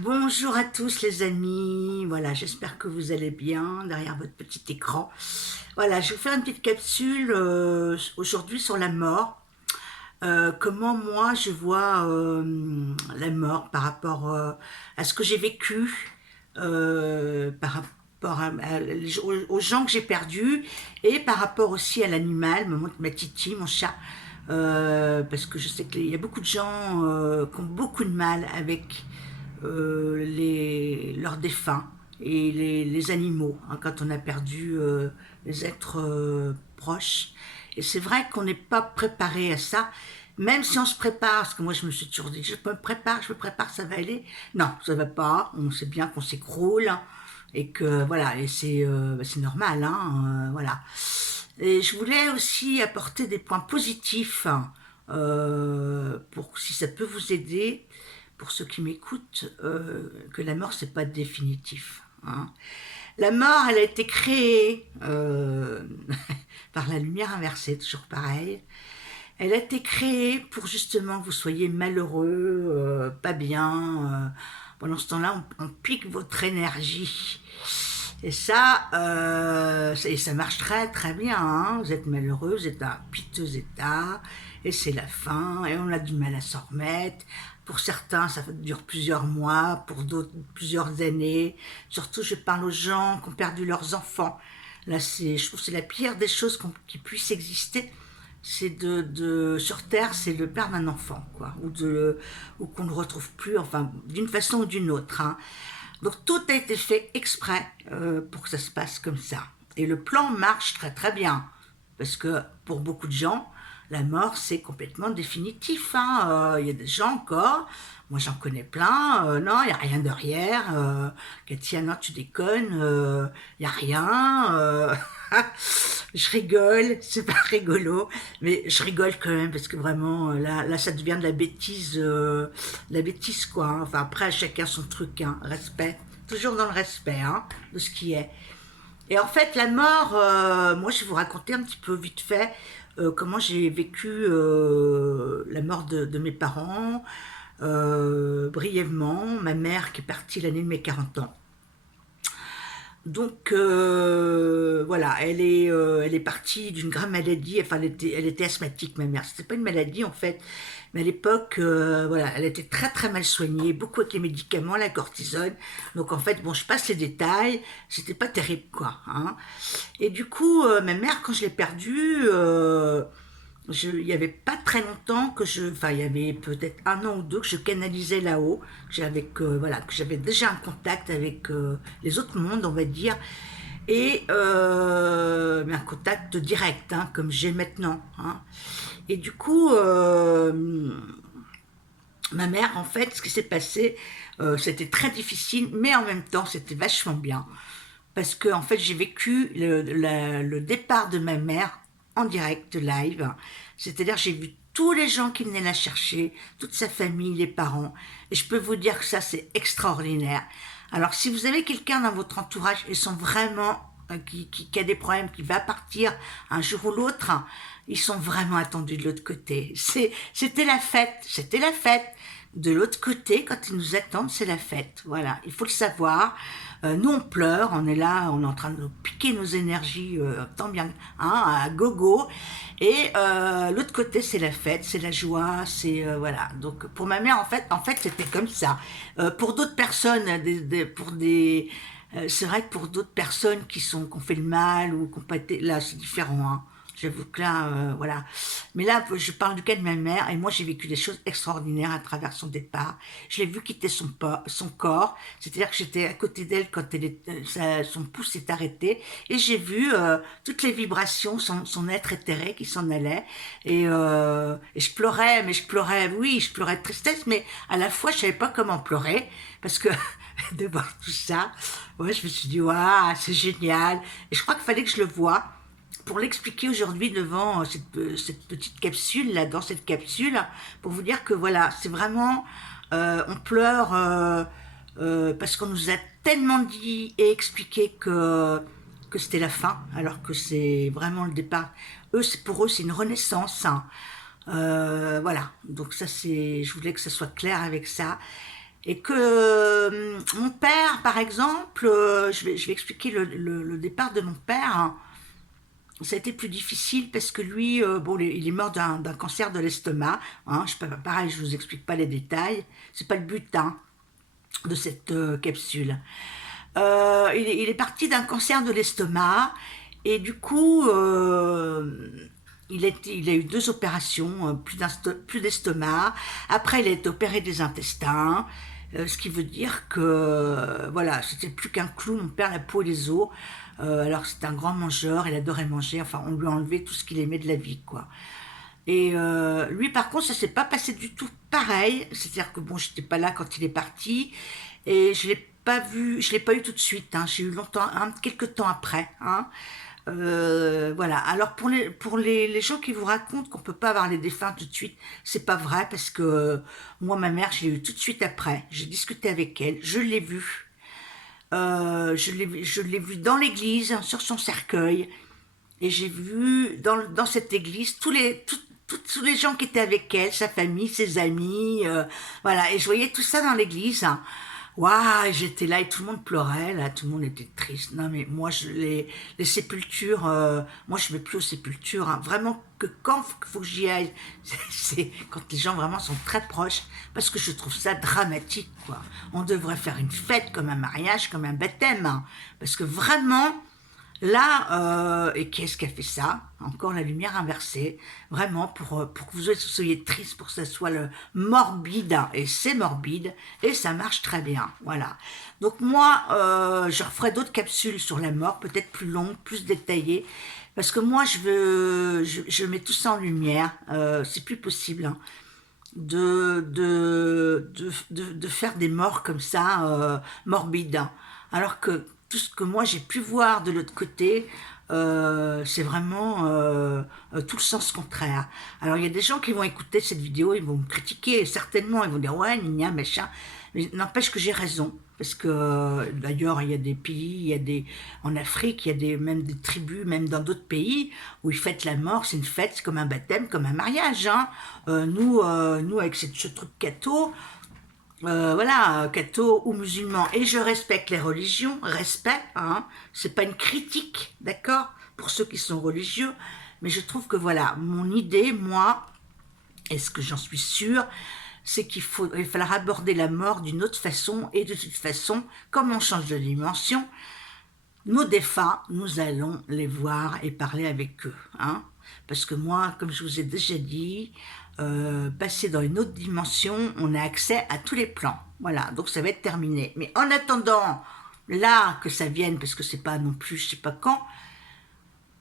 Bonjour à tous les amis, voilà, j'espère que vous allez bien derrière votre petit écran. Voilà, je vais vous faire une petite capsule aujourd'hui sur la mort. Comment moi je vois la mort par rapport à ce que j'ai vécu, par rapport aux gens que j'ai perdus et par rapport aussi à l'animal, ma Titi, mon chat. Parce que je sais qu'il y a beaucoup de gens qui ont beaucoup de mal avec leurs défunts et les animaux, hein, quand on a perdu les êtres proches. Et c'est vrai qu'on n'est pas préparé à ça, même si on se prépare, parce que moi je me suis toujours dit, je me prépare, ça va aller. Non, ça va pas, on sait bien qu'on s'écroule, et que voilà, et c'est normal, hein, voilà. Et je voulais aussi apporter des points positifs, pour si ça peut vous aider, pour ceux qui m'écoutent, que la mort c'est pas définitif, hein. La mort, elle a été créée par la lumière inversée, toujours pareil. Elle a été créée pour justement que vous soyez malheureux, pas bien. Pendant ce temps-là, on pique votre énergie. Et ça marche très très bien, hein. Vous êtes malheureux, vous êtes dans un piteux état, et c'est la fin, et on a du mal à s'en remettre. Pour certains, ça dure plusieurs mois, pour d'autres, plusieurs années. Surtout, je parle aux gens qui ont perdu leurs enfants. Là, je trouve que c'est la pire des choses qui puisse exister. C'est sur Terre, c'est de perdre un enfant, quoi, ou qu'on ne retrouve plus, enfin, d'une façon ou d'une autre, hein. Donc tout a été fait exprès pour que ça se passe comme ça. Et le plan marche très très bien. Parce que pour beaucoup de gens, la mort c'est complètement définitif, hein. Il y a des gens encore, moi j'en connais plein, non, il n'y a rien derrière. Katia, non, tu déconnes, il n'y a rien. Je rigole, c'est pas rigolo, mais je rigole quand même parce que vraiment là ça devient de la bêtise quoi, hein. Enfin après chacun son truc, hein. Respect, toujours dans le respect, hein, de ce qui est. Et en fait la mort, moi je vais vous raconter un petit peu vite fait comment j'ai vécu la mort de mes parents, brièvement. Ma mère qui est partie l'année de mes 40 ans. Donc voilà, elle est partie d'une grave maladie. Enfin, elle était asthmatique, ma mère. C'était pas une maladie en fait, mais à l'époque, voilà, elle était très très mal soignée, beaucoup avec les médicaments, la cortisone. Donc en fait, bon, je passe les détails. C'était pas terrible, quoi, hein. Et du coup, ma mère, quand je l'ai perdue, il y avait pas très longtemps enfin, il y avait peut-être un an ou deux que je canalisais là-haut, voilà, que j'avais déjà un contact avec les autres mondes, on va dire, et mais un contact direct, hein, comme j'ai maintenant, hein. Et du coup, ma mère, en fait, ce qui s'est passé, c'était très difficile, mais en même temps, c'était vachement bien. Parce que, en fait, j'ai vécu le départ de ma mère en direct, live. C'est-à-dire, j'ai vu tous les gens qui venaient la chercher, toute sa famille, les parents. Et je peux vous dire que ça, c'est extraordinaire. Alors, si vous avez quelqu'un dans votre entourage, ils sont vraiment, qui a des problèmes, qui va partir un jour ou l'autre, hein, ils sont vraiment attendus de l'autre côté. C'était la fête, c'était la fête. De l'autre côté, quand ils nous attendent, c'est la fête. Voilà, il faut le savoir. Nous, on pleure, on est là, on est en train de nous piquer nos énergies, tant bien, hein, à gogo. Et l'autre côté, c'est la fête, c'est la joie, c'est voilà. Donc pour ma mère, en fait, c'était comme ça. Pour d'autres personnes, c'est vrai que pour d'autres personnes qui ont fait le mal ou qui ont pas été, là, c'est différent, hein. J'avoue que là, voilà. Mais là, je parle du cas de ma mère, et moi, j'ai vécu des choses extraordinaires à travers son départ. Je l'ai vu quitter son corps, c'est-à-dire que j'étais à côté d'elle quand son pouce s'est arrêté, et j'ai vu toutes les vibrations, son être éthéré qui s'en allait, et je pleurais, mais je pleurais, oui, je pleurais de tristesse, mais à la fois, je savais pas comment pleurer, parce que de voir tout ça, ouais, je me suis dit, waouh, c'est génial, et je crois qu'il fallait que je le voie pour l'expliquer aujourd'hui devant cette petite capsule, là, dans cette capsule, pour vous dire que voilà, c'est vraiment, on pleure parce qu'on nous a tellement dit et expliqué que c'était la fin, alors que c'est vraiment le départ. Pour eux, c'est une renaissance, hein. Voilà, donc ça, je voulais que ça soit clair avec ça. Et que mon père, par exemple, je vais expliquer le départ de mon père, hein. Ça a été plus difficile parce que lui, bon, il est mort d'un cancer de l'estomac, hein. Pareil, je vous explique pas les détails, c'est pas le but, hein, de cette capsule. Il est parti d'un cancer de l'estomac et du coup, il a eu 2 opérations, plus d'estomac. Après, il a été opéré des intestins, ce qui veut dire que, voilà, c'était plus qu'un clou, mon père, la peau et les os. Alors c'était un grand mangeur, il adorait manger, enfin on lui a enlevé tout ce qu'il aimait de la vie, quoi. Et lui, par contre, ça s'est pas passé du tout pareil. C'est-à-dire que bon, j'étais pas là quand il est parti et je l'ai pas eu tout de suite, hein. J'ai eu longtemps, quelques temps après, hein. Voilà. Alors les gens qui vous racontent qu'on peut pas avoir les défunts tout de suite, c'est pas vrai parce que moi, ma mère, je l'ai eu tout de suite après. J'ai discuté avec elle, je l'ai vue. Je l'ai vue dans l'église, sur son cercueil. Et j'ai vu dans cette église tous les gens qui étaient avec elle, sa famille, ses amis, voilà. Et je voyais tout ça dans l'église, hein. Waouh, j'étais là et tout le monde pleurait, là, tout le monde était triste. Non, mais moi, les sépultures, moi, je vais plus aux sépultures, hein. Vraiment, que quand faut que j'y aille, c'est quand les gens vraiment sont très proches, parce que je trouve ça dramatique, quoi. On devrait faire une fête comme un mariage, comme un baptême, hein. Parce que vraiment, là, et qui est-ce qui a fait ça? Encore la lumière inversée, vraiment pour que vous soyez triste, pour que ça soit le morbide, hein. Et c'est morbide, et ça marche très bien, voilà. Donc moi, je referai d'autres capsules sur la mort, peut-être plus longues, plus détaillées, parce que moi, je mets tout ça en lumière, c'est plus possible, hein, de faire des morts comme ça, morbides, hein. Alors que tout ce que moi j'ai pu voir de l'autre côté, c'est vraiment tout le sens contraire. Alors il y a des gens qui vont écouter cette vidéo, ils vont me critiquer, certainement, ils vont dire ouais, gna, machin, mais n'empêche que j'ai raison. Parce que d'ailleurs, il y a des pays, en Afrique, il y a même des tribus, même dans d'autres pays, où ils fêtent la mort, c'est une fête, c'est comme un baptême, comme un mariage, hein. Nous, avec ce truc catho, voilà, catho ou musulman, et je respecte les religions, respect, hein, c'est pas une critique, d'accord, pour ceux qui sont religieux, mais je trouve que voilà, mon idée, moi, et ce que j'en suis sûre, c'est il falloir aborder la mort d'une autre façon, et de toute façon, comme on change de dimension, nos défunts, nous allons les voir et parler avec eux, hein. Parce que moi, comme je vous ai déjà dit, passer dans une autre dimension, on a accès à tous les plans. Voilà, donc ça va être terminé. Mais en attendant, là, que ça vienne, parce que c'est pas non plus, je sais pas quand,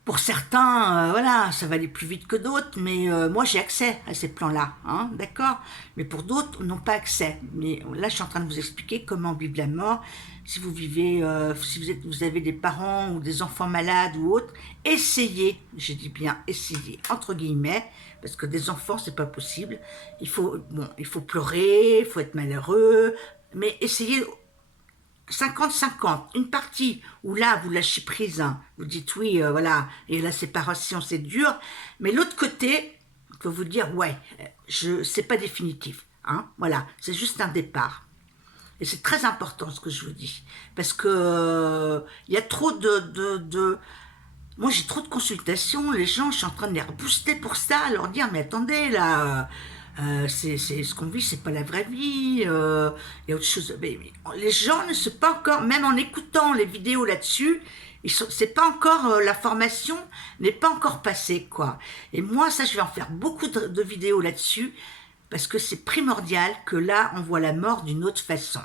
pour certains, voilà, ça va aller plus vite que d'autres, mais moi j'ai accès à ces plans-là, hein, d'accord. Mais pour d'autres, n'ont pas accès. Mais là, je suis en train de vous expliquer comment vivre la mort. Si vous vivez, si vous avez des parents ou des enfants malades ou autres, essayez, je dis bien essayez, entre guillemets, parce que des enfants, c'est pas possible. Il faut pleurer, il faut être malheureux, mais essayez 50-50, une partie où là vous lâchez prise, hein, vous dites oui, voilà, et la séparation c'est dur, mais l'autre côté, il faut vous dire ouais, c'est pas définitif, hein, voilà, c'est juste un départ. Et c'est très important ce que je vous dis, parce que il y a trop moi j'ai trop de consultations, les gens, je suis en train de les rebooster pour ça, leur dire mais attendez là, c'est ce qu'on vit, c'est pas la vraie vie, il y a autre chose. Mais les gens ne sont pas encore, même en écoutant les vidéos là-dessus, c'est pas encore, la formation n'est pas encore passée, quoi. Et moi, ça, je vais en faire beaucoup de vidéos là-dessus, parce que c'est primordial que là, on voit la mort d'une autre façon.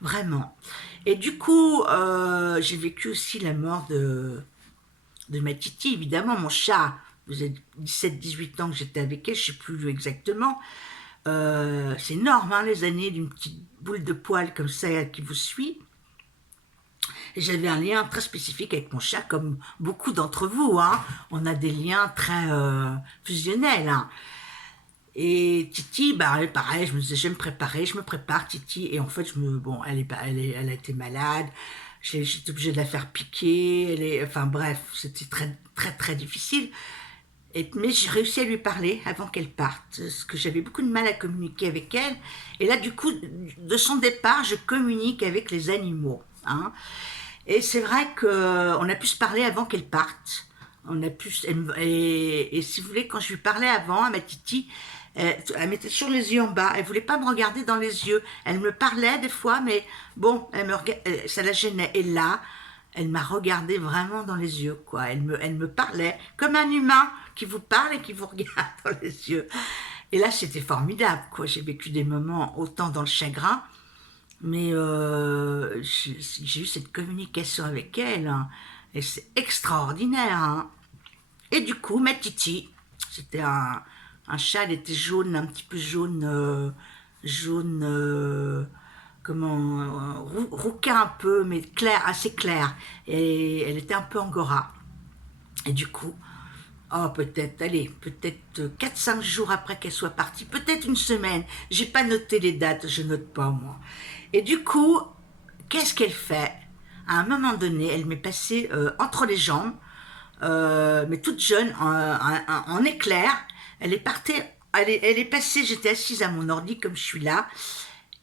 Vraiment. Et du coup, j'ai vécu aussi la mort de ma Titi, évidemment, mon chat. Vous avez 17-18 ans que j'étais avec elle, je ne sais plus exactement. C'est énorme, hein, les années d'une petite boule de poil comme ça qui vous suit. Et j'avais un lien très spécifique avec mon chat, comme beaucoup d'entre vous, hein. On a des liens très fusionnels, hein. Et Titi, bah, pareil, je me disais, je vais me préparer, je me prépare, Titi. Et en fait, bon, elle a été malade. J'étais obligée de la faire piquer. Enfin bref, c'était très, très, très difficile. Mais j'ai réussi à lui parler avant qu'elle parte, parce que j'avais beaucoup de mal à communiquer avec elle. Et là, du coup, de son départ, je communique avec les animaux. Hein. Et c'est vrai qu'on a pu se parler avant qu'elle parte. On a pu, et si vous voulez, quand je lui parlais avant à ma Titi, elle mettait toujours les yeux en bas. Elle voulait pas me regarder dans les yeux. Elle me parlait des fois, mais bon, ça la gênait. Et là, elle m'a regardé vraiment dans les yeux, quoi. Elle me parlait comme un humain qui vous parle et qui vous regarde dans les yeux. Et là, c'était formidable, quoi. J'ai vécu des moments autant dans le chagrin, mais j'ai eu cette communication avec elle, hein, et c'est extraordinaire. Hein. Et du coup, ma Titi, c'était un chat, elle était jaune, un petit peu jaune, jaune, comment, rouquin un peu, mais clair, assez clair. Et elle était un peu angora. Et du coup, oh, peut-être, allez, peut-être 4-5 jours après qu'elle soit partie, peut-être une semaine. J'ai pas noté les dates, je note pas, moi. Et du coup, qu'est-ce qu'elle fait? À un moment donné, elle m'est passée entre les jambes, mais toute jeune, en éclair. Elle est partie, elle est passée, j'étais assise à mon ordi comme je suis là,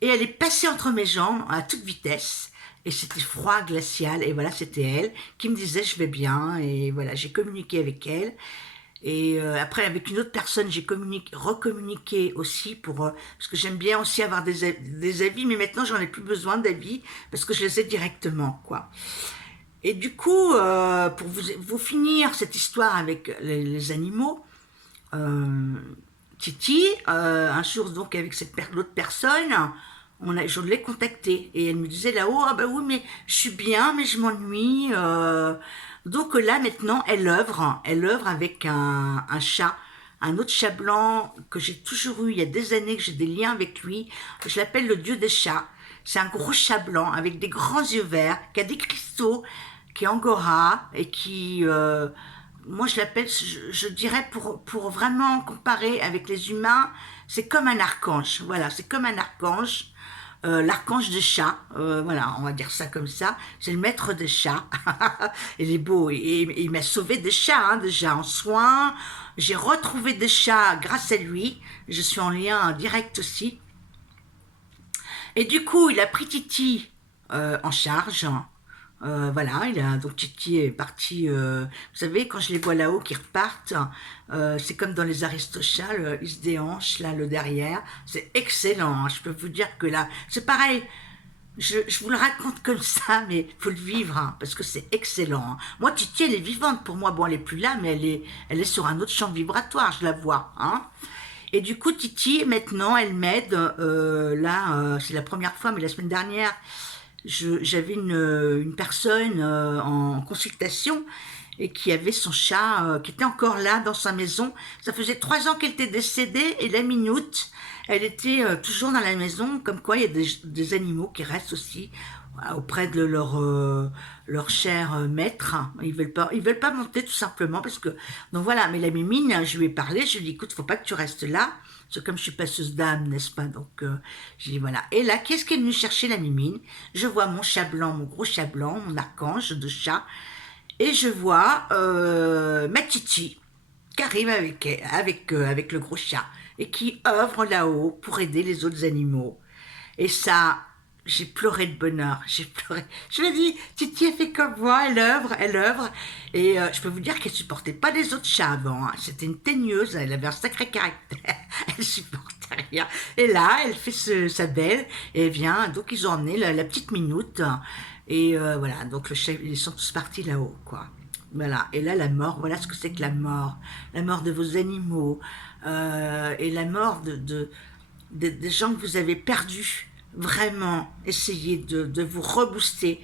et elle est passée entre mes jambes à toute vitesse. Et c'était froid, glacial, et voilà, c'était elle qui me disait je vais bien, et voilà, j'ai communiqué avec elle. Et après, avec une autre personne, j'ai recommuniqué aussi parce que j'aime bien aussi avoir des avis, mais maintenant j'en ai plus besoin d'avis parce que je les ai directement, quoi. Et du coup, pour vous finir cette histoire avec les animaux, euh, Titi, un jour donc avec l'autre personne, je l'ai contactée et elle me disait là-haut, ah bah oui mais je suis bien mais je m'ennuie. Donc là maintenant elle œuvre avec un chat, un autre chat blanc que j'ai toujours eu il y a des années, que j'ai des liens avec lui. Je l'appelle le dieu des chats. C'est un gros chat blanc avec des grands yeux verts, qui a des cristaux, qui est angora et qui moi je l'appelle, je dirais pour vraiment comparer avec les humains, c'est comme un archange. Voilà, c'est comme un archange. L'archange des chats, voilà, on va dire ça comme ça. C'est le maître des chats. Il est beau. Et il m'a sauvé des chats, hein, déjà en soins. J'ai retrouvé des chats grâce à lui. Je suis en lien direct aussi. Et du coup, il a pris Titi en charge. Voilà, donc Titi est parti. Vous savez, quand je les vois là-haut qui repartent, c'est comme dans les Aristochats, ils se déhanchent là, le derrière. C'est excellent. Hein, je peux vous dire que là, c'est pareil. Je vous le raconte comme ça, mais faut le vivre hein, parce que c'est excellent. Hein. Moi, Titi, elle est vivante pour moi. Bon, elle est plus là, mais elle est sur un autre champ vibratoire. Je la vois. Hein. Et du coup, Titi, maintenant, elle m'aide. Là, c'est la première fois, mais la semaine dernière, j'avais une personne en consultation et qui avait son chat qui était encore là dans sa maison. Ça faisait 3 ans qu'elle était décédée et la minute, elle était toujours dans la maison. Comme quoi, il y a des animaux qui restent aussi auprès de leur cher maître. Ils veulent pas monter tout simplement parce que donc voilà. Mais la mimine, je lui ai parlé, je lui ai dit écoute, faut pas que tu restes là. Parce que comme je suis passeuse d'âme, n'est-ce pas? Donc j'ai dit voilà. Et là, qu'est-ce qu'elle est venue chercher la mimine? Je vois mon chat blanc, mon gros chat blanc, mon archange de chat, et je vois ma Titi qui arrive avec le gros chat et qui œuvre là-haut pour aider les autres animaux. Et ça, j'ai pleuré de bonheur, j'ai pleuré. Je me dis, Titi, elle fait comme moi, elle œuvre. Et je peux vous dire qu'elle supportait pas les autres chats avant. Hein. C'était une teigneuse, elle avait un sacré caractère. Elle supportait rien. Et là, elle fait sa belle, et elle vient. Donc, ils ont emmené la petite minute. Et voilà, donc ils sont tous partis là-haut, quoi. Voilà, et là, la mort, voilà ce que c'est que la mort de vos animaux, et la mort des gens que vous avez perdus. Vraiment, essayez de vous rebooster.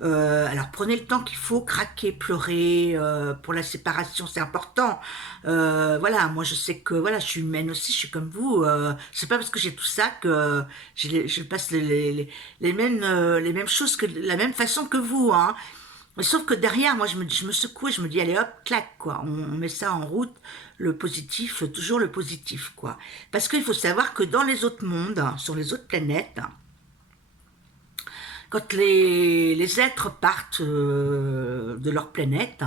Alors prenez le temps qu'il faut, craquer, pleurer pour la séparation, c'est important. Voilà, moi je sais que voilà, je suis humaine aussi, je suis comme vous. C'est pas parce que j'ai tout ça que je passe les mêmes choses que la même façon que vous. Hein. Mais sauf que derrière, moi je me secoue, je me dis allez hop, clac quoi, on met ça en route, le positif, toujours le positif quoi. Parce qu'il faut savoir que dans les autres mondes, sur les autres planètes, quand les êtres partent de leur planète,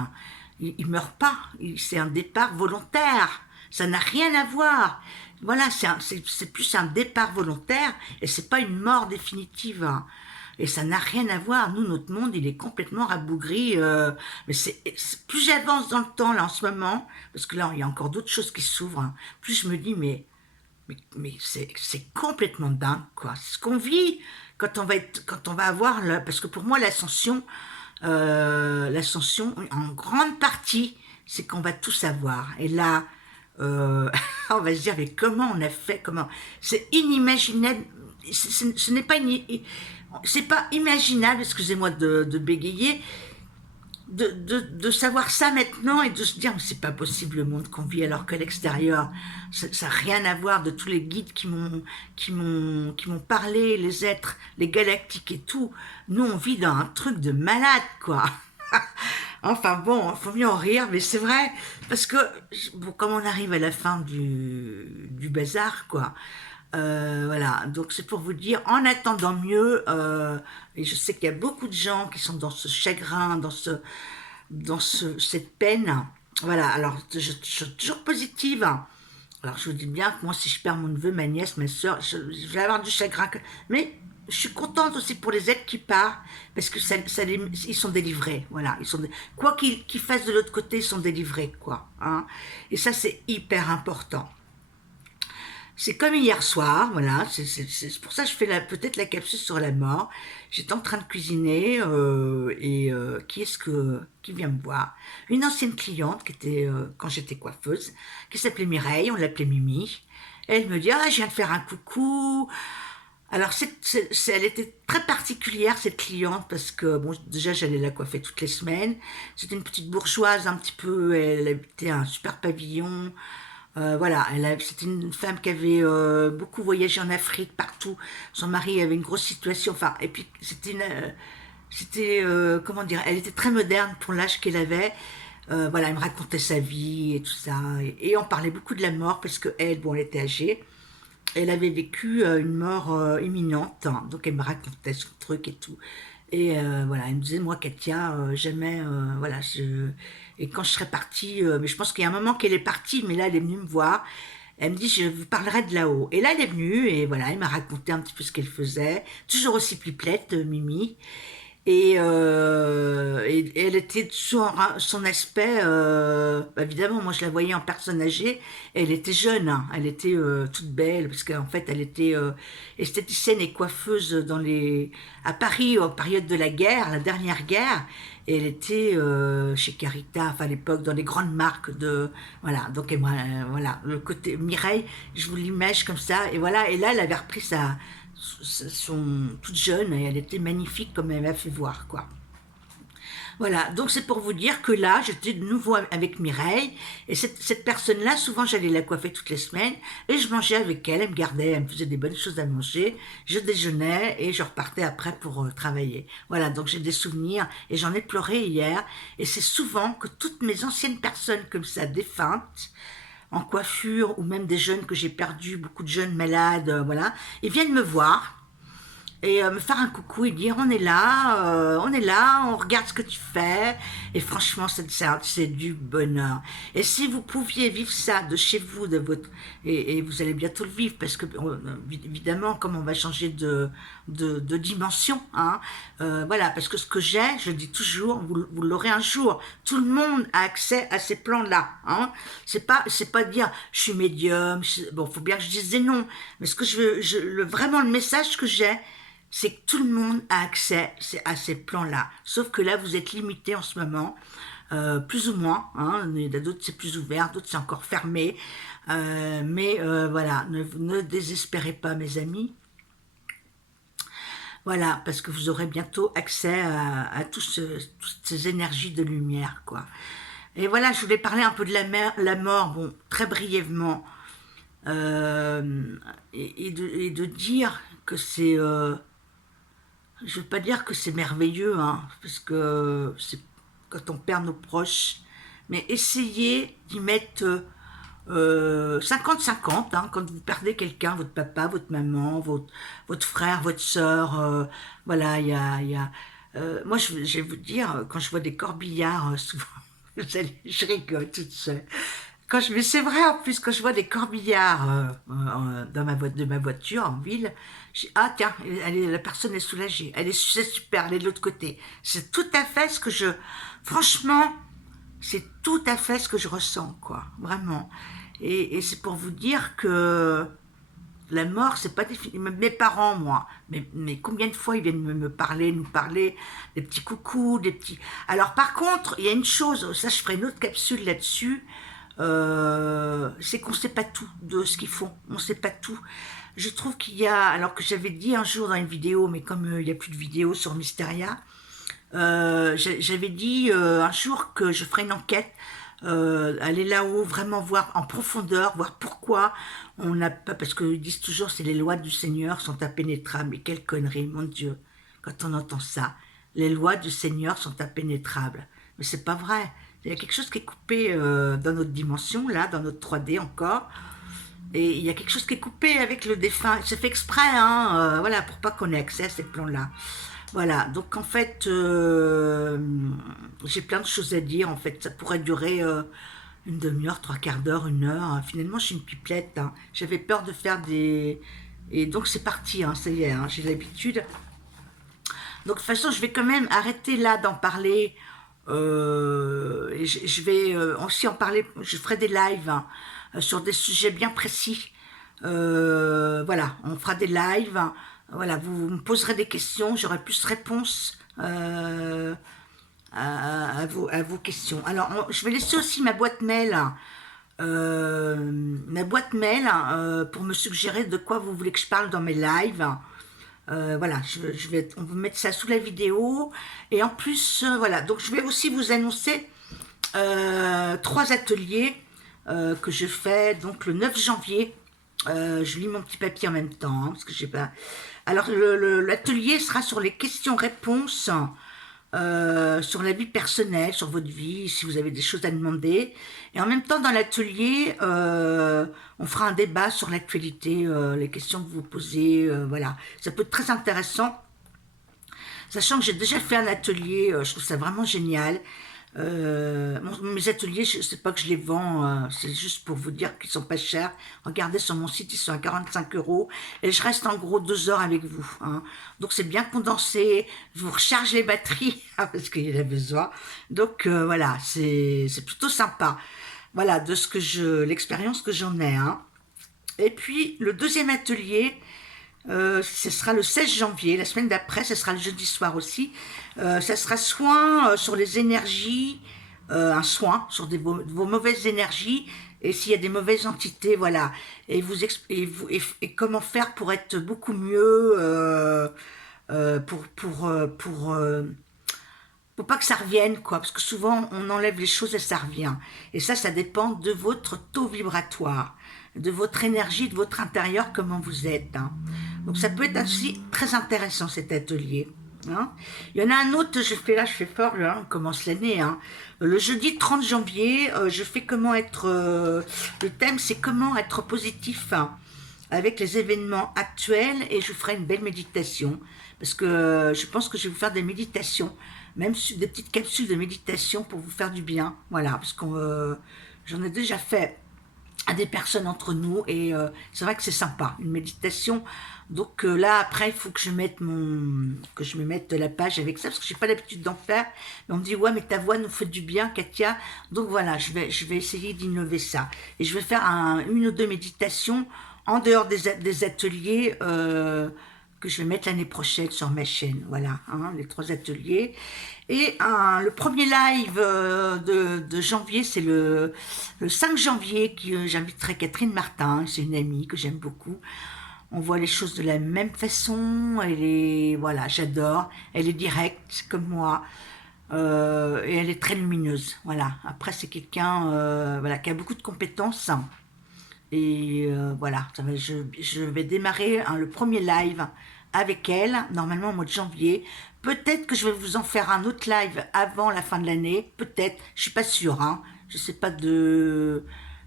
il meurt pas, c'est un départ volontaire, ça n'a rien à voir. Voilà, c'est plus un départ volontaire et c'est pas une mort définitive, hein. Et ça n'a rien à voir. Nous, notre monde, il est complètement rabougri. Mais plus j'avance dans le temps, là, en ce moment, parce que là, il y a encore d'autres choses qui s'ouvrent, hein, plus je me dis, mais c'est complètement dingue, quoi. C'est ce qu'on vit quand on va avoir, parce que pour moi, l'ascension, en grande partie, c'est qu'on va tout savoir. Et là, on va se dire, mais comment on a fait, comment, c'est inimaginable, ce n'est pas, c'est pas imaginable, excusez-moi de bégayer, de savoir ça maintenant et de se dire, mais c'est pas possible le monde qu'on vit alors qu'à l'extérieur, ça n'a rien à voir de tous les guides qui m'ont parlé, les êtres, les galactiques et tout. Nous, on vit dans un truc de malade, quoi. Enfin bon, il faut mieux en rire, mais c'est vrai, parce que, bon, comme on arrive à la fin du bazar, quoi, voilà, donc c'est pour vous dire, en attendant mieux, et je sais qu'il y a beaucoup de gens qui sont dans ce chagrin, cette peine. Voilà, alors je suis toujours positive. Alors je vous dis bien que moi, si je perds mon neveu, ma nièce, ma soeur, je vais avoir du chagrin. Mais je suis contente aussi pour les êtres qui partent, parce que ils sont délivrés. Voilà, quoi qu'ils fassent de l'autre côté, ils sont délivrés, quoi. Hein. Et ça, c'est hyper important. C'est comme hier soir, voilà, c'est pour ça que je fais peut-être la capsule sur la mort. J'étais en train de cuisiner et qui vient me voir? Une ancienne cliente qui était, quand j'étais coiffeuse, qui s'appelait Mireille, on l'appelait Mimi. Elle me dit, ah, je viens de faire un coucou. Alors, elle était très particulière, cette cliente, parce que, bon, déjà, j'allais la coiffer toutes les semaines. C'était une petite bourgeoise, un petit peu, elle habitait un super pavillon. Voilà, c'était une femme qui avait beaucoup voyagé en Afrique, partout. Son mari avait une grosse situation. Enfin, et puis comment dire, elle était très moderne pour l'âge qu'elle avait. Voilà, elle me racontait sa vie et tout ça, et on parlait beaucoup de la mort parce que elle, bon, elle était âgée. Elle avait vécu une mort imminente, hein, donc elle me racontait son truc et tout. Et voilà, elle me disait, moi, Katia, jamais, voilà, et quand je serai partie, mais je pense qu'il y a un moment qu'elle est partie, mais là, elle est venue me voir. Elle me dit, je vous parlerai de là-haut. Et là, elle est venue, et voilà, elle m'a raconté un petit peu ce qu'elle faisait. Toujours aussi pipelette, Mimi. Et elle était son aspect, évidemment, moi je la voyais en personne âgée, elle était jeune, hein, elle était toute belle, parce qu'en fait elle était esthéticienne et coiffeuse à Paris, en période de la guerre, la dernière guerre, et elle était chez Carita, enfin à l'époque, dans les grandes marques voilà, donc voilà, le côté Mireille, je vous l'image comme ça, et voilà, et là elle avait repris toute jeune et elle était magnifique comme elle m'a fait voir, quoi. Voilà, donc c'est pour vous dire que là, j'étais de nouveau avec Mireille, et cette personne-là, souvent j'allais la coiffer toutes les semaines, et je mangeais avec elle, elle me gardait, elle me faisait des bonnes choses à manger, je déjeunais, et je repartais après pour travailler. Voilà, donc j'ai des souvenirs, et j'en ai pleuré hier, et c'est souvent que toutes mes anciennes personnes comme ça, défuntes, en coiffure, ou même des jeunes que j'ai perdus, beaucoup de jeunes malades, voilà, ils viennent me voir et me faire un coucou et dire on est là, on regarde ce que tu fais. Et franchement, c'est du bonheur. Et si vous pouviez vivre ça de chez vous, et vous allez bientôt le vivre, parce que évidemment, comme on va changer de dimension, hein, voilà, parce que ce que j'ai, je le dis toujours, vous l'aurez un jour. Tout le monde a accès à ces plans-là. Hein. C'est pas dire je suis médium. Bon, faut bien que je dise des noms, mais ce que vraiment le message que j'ai, c'est que tout le monde a accès à ces plans-là. Sauf que là, vous êtes limité en ce moment, plus ou moins. Hein, d'autres, c'est plus ouvert, d'autres, c'est encore fermé. Mais voilà, ne désespérez pas, mes amis. Voilà, parce que vous aurez bientôt accès à toutes ces énergies de lumière, quoi. Et voilà, je voulais parler un peu de la mort, bon, très brièvement, et de dire que c'est... je ne veux pas dire que c'est merveilleux, hein, parce que c'est quand on perd nos proches, mais essayez d'y mettre 50-50, hein, quand vous perdez quelqu'un, votre papa, votre maman, votre frère, votre soeur, voilà, moi je vais vous dire, quand je vois des corbillards, souvent, Je rigole toute seule. Mais c'est vrai, en plus, quand je vois des corbillards de ma voiture en ville, ah tiens, la personne est soulagée, c'est super, elle est de l'autre côté. C'est tout à fait ce que franchement, c'est tout à fait ce que je ressens, quoi, vraiment. Et c'est pour vous dire que la mort, c'est pas défini. Mes parents, moi, mais combien de fois ils viennent nous parler, des petits coucous, des petits... Alors par contre, il y a une chose, ça je ferai une autre capsule là-dessus, c'est qu'on ne sait pas tout de ce qu'ils font, on ne sait pas tout. Je trouve qu'il y a, alors que j'avais dit un jour dans une vidéo, mais comme il n'y a plus de vidéos sur Mysteria, j'avais dit un jour que je ferais une enquête, aller là-haut, vraiment voir en profondeur, voir pourquoi on n'a pas, parce qu'ils disent toujours c'est les lois du Seigneur sont impénétrables, mais quelle connerie, mon Dieu, quand on entend ça, les lois du Seigneur sont impénétrables, mais c'est pas vrai, il y a quelque chose qui est coupé dans notre dimension, là, dans notre 3D encore, et il y a quelque chose qui est coupé avec le défunt, c'est fait exprès, hein, voilà, pour pas qu'on ait accès à ces plans-là. Voilà, donc en fait, j'ai plein de choses à dire, en fait, ça pourrait durer une demi-heure, trois quarts d'heure, une heure. Finalement, je suis une pipelette, hein. J'avais peur de faire des... Et donc c'est parti, hein, ça y est, hein, j'ai l'habitude. Donc de toute façon, je vais quand même arrêter là d'en parler. Et je vais aussi en parler, je ferai des lives hein, sur des sujets bien précis. Voilà, on fera des lives. Voilà, vous me poserez des questions, j'aurai plus de réponses à vos questions. Alors, je vais laisser aussi ma boîte mail, pour me suggérer de quoi vous voulez que je parle dans mes lives. Voilà, on va mettre ça sous la vidéo. Et en plus, voilà, donc je vais aussi vous annoncer 3 ateliers que je fais, donc le 9 janvier. Je lis mon petit papier en même temps, hein, parce que j'ai pas... Alors, l'atelier sera sur les questions-réponses, sur la vie personnelle, sur votre vie, si vous avez des choses à demander. Et en même temps, dans l'atelier, on fera un débat sur l'actualité, les questions que vous posez, voilà. Ça peut être très intéressant, sachant que j'ai déjà fait un atelier, je trouve ça vraiment génial. Mes ateliers, c'est pas que je les vends, c'est juste pour vous dire qu'ils sont pas chers. Regardez sur mon site, ils sont à 45 € et je reste en gros 2 heures avec vous. Hein. Donc c'est bien condensé, je vous recharge les batteries parce qu'il y en a besoin. Donc voilà, c'est plutôt sympa. Voilà, de l'expérience que j'en ai. Hein. Et puis le deuxième atelier, ce sera le 16 janvier, la semaine d'après, ce sera le jeudi soir aussi. Ça sera soin sur les énergies, un soin sur vos mauvaises énergies, et s'il y a des mauvaises entités, voilà. Et comment faire pour être beaucoup mieux, pour pas que ça revienne, quoi. Parce que souvent, on enlève les choses et ça revient. Et ça dépend de votre taux vibratoire, de votre énergie, de votre intérieur, comment vous êtes. Hein. Donc ça peut être aussi très intéressant cet atelier. Hein. Il y en a un autre, je fais fort, là, on commence l'année. Hein. Le jeudi 30 janvier, je fais comment être... le thème, c'est comment être positif hein, avec les événements actuels et je ferai une belle méditation. Parce que je pense que je vais vous faire des méditations, même des petites capsules de méditation pour vous faire du bien. Voilà, parce que j'en ai déjà fait à des personnes entre nous et c'est vrai que c'est sympa, une méditation. Donc là, après, il faut que je me mette la page avec ça, parce que j'ai pas l'habitude d'en faire. Mais on me dit, ouais, mais ta voix nous fait du bien, Katia. Donc voilà, je vais essayer d'innover ça. Et je vais faire une ou deux méditations en dehors des ateliers que je vais mettre l'année prochaine sur ma chaîne. Voilà, hein, les 3 ateliers. Et le premier live de janvier, c'est le 5 janvier, que j'inviterai Catherine Martin, c'est une amie que j'aime beaucoup. On voit les choses de la même façon, voilà, j'adore, elle est directe comme moi, et elle est très lumineuse, voilà. Après, c'est quelqu'un voilà, qui a beaucoup de compétences, et voilà, je vais démarrer le premier live avec elle, normalement au mois de janvier. Peut-être que je vais vous en faire un autre live avant la fin de l'année, peut-être, je suis pas sûre, hein. Je sais pas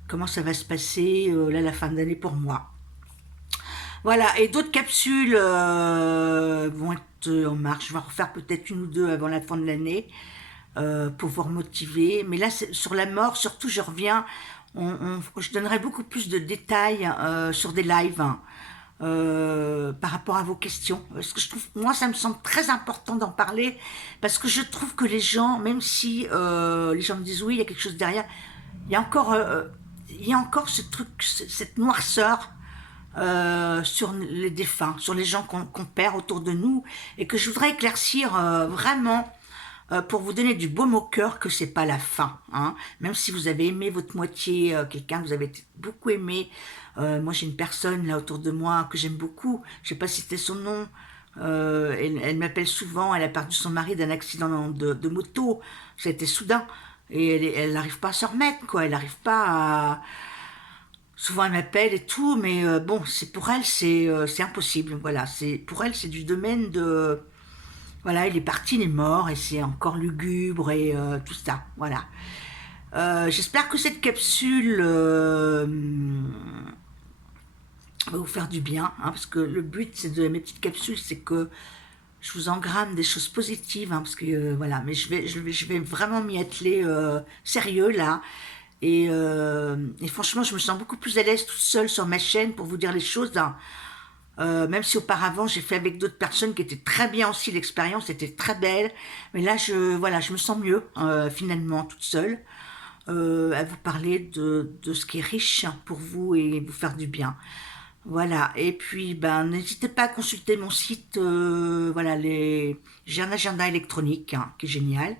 comment ça va se passer, là, la fin de l'année pour moi. Voilà, et d'autres capsules vont être en marche. Je vais en refaire peut-être une ou deux avant la fin de l'année. pour vous motiver. Mais là, sur la mort, surtout, je reviens, je donnerai beaucoup plus de détails sur des lives, hein, par rapport à vos questions. Parce que je trouve, moi, ça me semble très important d'en parler, parce que je trouve que les gens, même si les gens me disent oui, il y a quelque chose derrière, il y a encore, il y a encore ce truc, cette noirceur sur les défunts, sur les gens qu'on perd autour de nous, et que je voudrais éclaircir vraiment, pour vous donner du baume au cœur, que c'est pas la fin, hein. Même si vous avez aimé votre moitié, quelqu'un que vous avez beaucoup aimé, moi j'ai une personne là autour de moi que j'aime beaucoup, je sais pas si c'était son nom, elle m'appelle souvent, elle a perdu son mari d'un accident de moto, ça a été soudain, et elle n'arrive pas à se remettre, quoi, elle n'arrive pas à... Souvent elle m'appelle et tout, mais bon, c'est pour elle, c'est impossible, voilà, c'est pour elle, c'est du domaine de... Voilà, il est parti, il est mort, et c'est encore lugubre, et tout ça, voilà. J'espère que cette capsule va vous faire du bien, hein, parce que le but c'est de mes petites capsules, c'est que je vous engramme des choses positives, hein, parce que voilà, mais je vais vraiment m'y atteler sérieux là. Et franchement, je me sens beaucoup plus à l'aise toute seule sur ma chaîne pour vous dire les choses, hein. Même si auparavant j'ai fait avec d'autres personnes qui étaient très bien aussi, l'expérience était très belle, mais là voilà, je me sens mieux finalement toute seule, à vous parler de ce qui est riche pour vous et vous faire du bien. Voilà, et puis ben n'hésitez pas à consulter mon site, voilà, j'ai un agenda électronique, hein, qui est génial.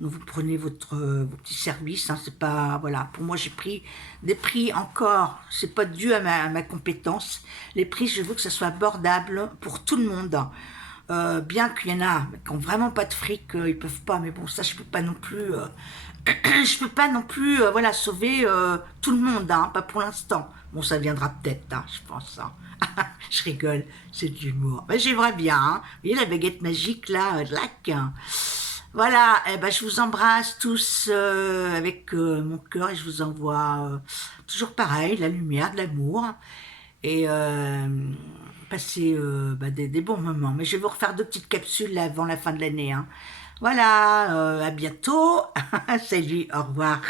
Donc vous prenez vos petits services, hein, c'est pas, voilà, pour moi j'ai pris des prix encore, c'est pas dû à ma compétence. Les prix, je veux que ça soit abordable pour tout le monde. Bien qu'il y en a qui ont vraiment pas de fric, ils peuvent pas, mais bon, ça je peux pas non plus, je peux pas non plus, voilà, sauver tout le monde, hein, pas pour l'instant. Bon, ça viendra peut-être, hein, je pense, hein. Je rigole, c'est de l'humour. Mais j'aimerais bien, hein. Vous voyez la baguette magique là, lac, hein. Voilà, eh ben, je vous embrasse tous avec mon cœur, et je vous envoie toujours pareil, la lumière, de l'amour, et passer bah, des bons moments. Mais je vais vous refaire deux petites capsules là, avant la fin de l'année, hein. Voilà, à bientôt. Salut, au revoir.